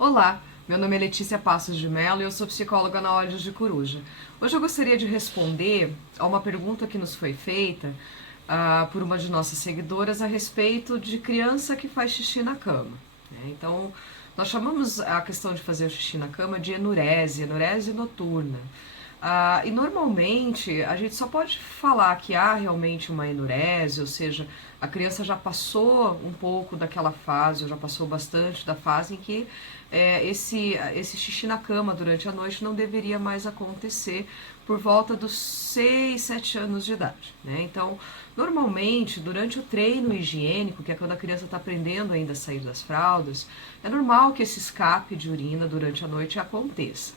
Olá, meu nome é Letícia Passos de Mello e eu sou psicóloga na Olhos de Coruja. Hoje eu gostaria de responder a uma pergunta que nos foi feita por uma de nossas seguidoras a respeito de criança que faz xixi na cama, né? Então, nós chamamos a questão de fazer o xixi na cama de enurese noturna. E normalmente a gente só pode falar que há realmente uma enurese, ou seja, a criança já passou um pouco daquela fase, ou já passou bastante da fase em que esse xixi na cama durante a noite não deveria mais acontecer por volta dos 6, 7 anos de idade, né? Então, normalmente, durante o treino higiênico, que é quando a criança está aprendendo ainda a sair das fraldas, é normal que esse escape de urina durante a noite aconteça.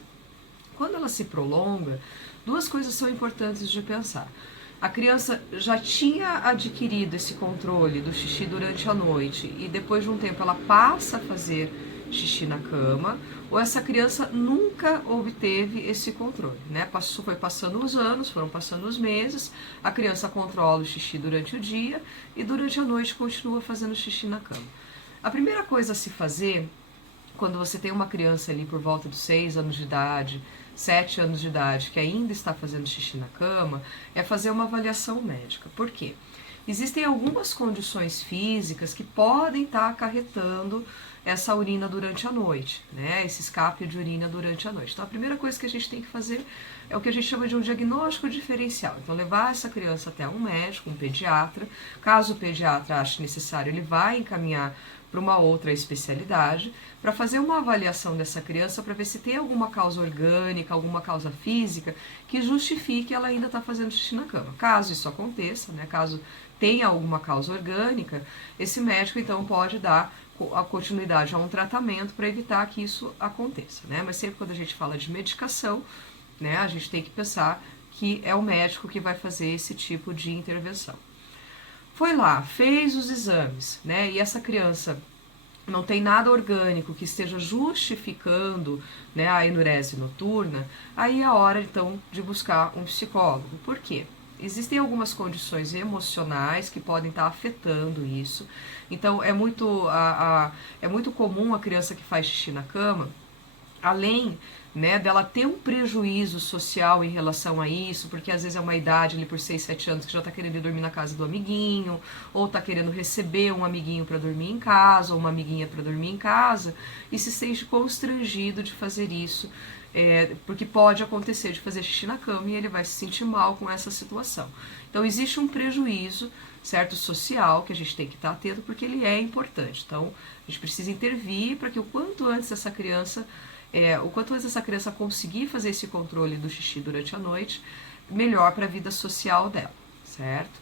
Quando ela se prolonga, duas coisas são importantes de pensar. A criança já tinha adquirido esse controle do xixi durante a noite e depois de um tempo ela passa a fazer xixi na cama, ou essa criança nunca obteve esse controle, né? Foi passando os anos, foram passando os meses, a criança controla o xixi durante o dia e durante a noite continua fazendo xixi na cama. A primeira coisa a se fazer quando você tem uma criança ali por volta dos 6 anos de idade, 7 anos de idade, que ainda está fazendo xixi na cama, é fazer uma avaliação médica. Por quê? Existem algumas condições físicas que podem estar acarretando essa urina durante a noite, né? Esse escape de urina durante a noite. Então, a primeira coisa que a gente tem que fazer é o que a gente chama de um diagnóstico diferencial. Então, levar essa criança até um médico, um pediatra. Caso o pediatra ache necessário, ele vai encaminhar para uma outra especialidade, para fazer uma avaliação dessa criança, para ver se tem alguma causa orgânica, alguma causa física que justifique ela ainda estar fazendo xixi na cama. Caso isso aconteça, né, caso tenha alguma causa orgânica, esse médico então pode dar a continuidade a um tratamento para evitar que isso aconteça, né? Mas sempre quando a gente fala de medicação, né, a gente tem que pensar que é o médico que vai fazer esse tipo de intervenção. Foi lá, fez os exames, né? E essa criança não tem nada orgânico que esteja justificando, né, a enurese noturna, aí é a hora então de buscar um psicólogo. Por quê? Existem algumas condições emocionais que podem estar afetando isso. Então é muito comum a criança que faz xixi na cama, além, né, dela ter um prejuízo social em relação a isso, porque às vezes é uma idade ali por 6, 7 anos que já está querendo ir dormir na casa do amiguinho, ou está querendo receber um amiguinho para dormir em casa, ou uma amiguinha para dormir em casa, e se sente constrangido de fazer isso, porque pode acontecer de fazer xixi na cama e ele vai se sentir mal com essa situação. Então existe um prejuízo, certo, social, que a gente tem que estar atento, porque ele é importante. Então a gente precisa intervir para que o quanto antes essa criança conseguir fazer esse controle do xixi durante a noite, melhor para a vida social dela, certo?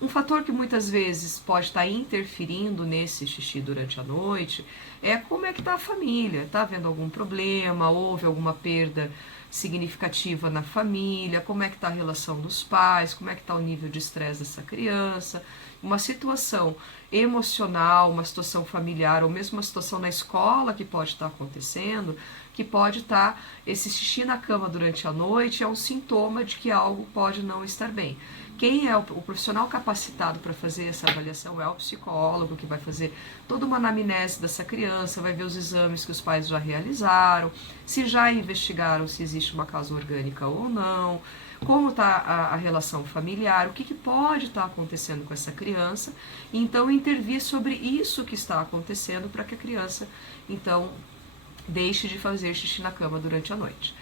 Um fator que muitas vezes pode estar interferindo nesse xixi durante a noite é como é que está a família. Está havendo algum problema, houve alguma perda significativa na família, como é que está a relação dos pais, como é que está o nível de estresse dessa criança, uma situação emocional, uma situação familiar ou mesmo uma situação na escola que pode estar acontecendo, que pode estar, esse xixi na cama durante a noite é um sintoma de que algo pode não estar bem. Quem é o profissional capacitado para fazer essa avaliação é o psicólogo, que vai fazer toda uma anamnese dessa criança, vai ver os exames que os pais já realizaram, se já investigaram se existe uma causa orgânica ou não, como está a relação familiar, o que pode estar acontecendo com essa criança, e então intervir sobre isso que está acontecendo para que a criança, então, deixe de fazer xixi na cama durante a noite.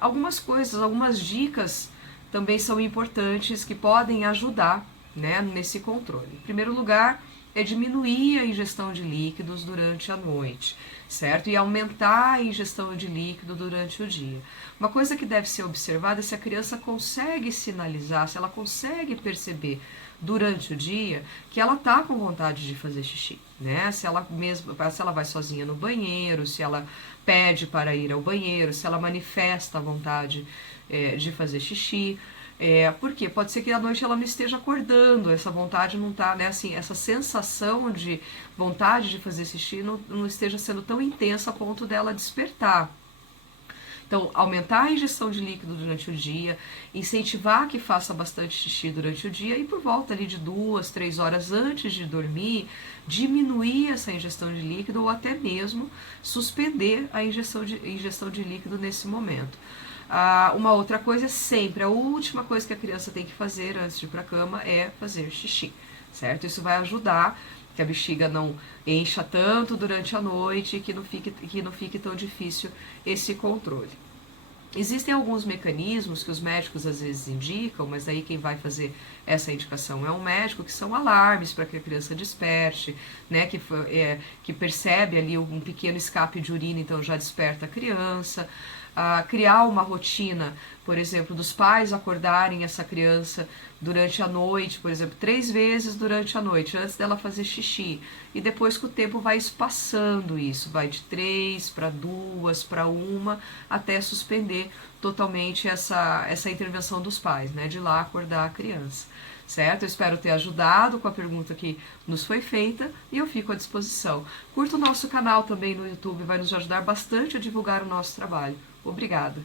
Algumas coisas, algumas dicas também são importantes que podem ajudar, né, nesse controle. Em primeiro lugar, é diminuir a ingestão de líquidos durante a noite, certo? E aumentar a ingestão de líquido durante o dia. Uma coisa que deve ser observada é se a criança consegue sinalizar, se ela consegue perceber durante o dia que ela tá com vontade de fazer xixi, né? Se ela vai sozinha no banheiro, se ela pede para ir ao banheiro, se ela manifesta a vontade de fazer xixi. Porque pode ser que à noite ela não esteja acordando, essa vontade não tá, né, assim, essa sensação de vontade de fazer xixi não esteja sendo tão intensa a ponto dela despertar. Então, aumentar a ingestão de líquido durante o dia, incentivar que faça bastante xixi durante o dia e por volta ali de 2, 3 horas antes de dormir, diminuir essa ingestão de líquido ou até mesmo suspender a ingestão de líquido nesse momento. Uma outra coisa é sempre, a última coisa que a criança tem que fazer antes de ir para a cama é fazer xixi, certo? Isso vai ajudar que a bexiga não encha tanto durante a noite e que não fique tão difícil esse controle. Existem alguns mecanismos que os médicos às vezes indicam, mas aí quem vai fazer essa indicação é um médico, que são alarmes para que a criança desperte, né, que percebe ali um pequeno escape de urina, então já desperta a criança. Criar uma rotina, por exemplo, dos pais acordarem essa criança durante a noite, por exemplo, 3 vezes durante a noite, antes dela fazer xixi. E depois que o tempo vai espaçando isso, vai de 3 para 2, para 1, até suspender totalmente essa intervenção dos pais, né, de ir lá acordar a criança. Certo? Eu espero ter ajudado com a pergunta que nos foi feita e eu fico à disposição. Curta o nosso canal também no YouTube, vai nos ajudar bastante a divulgar o nosso trabalho. Obrigada!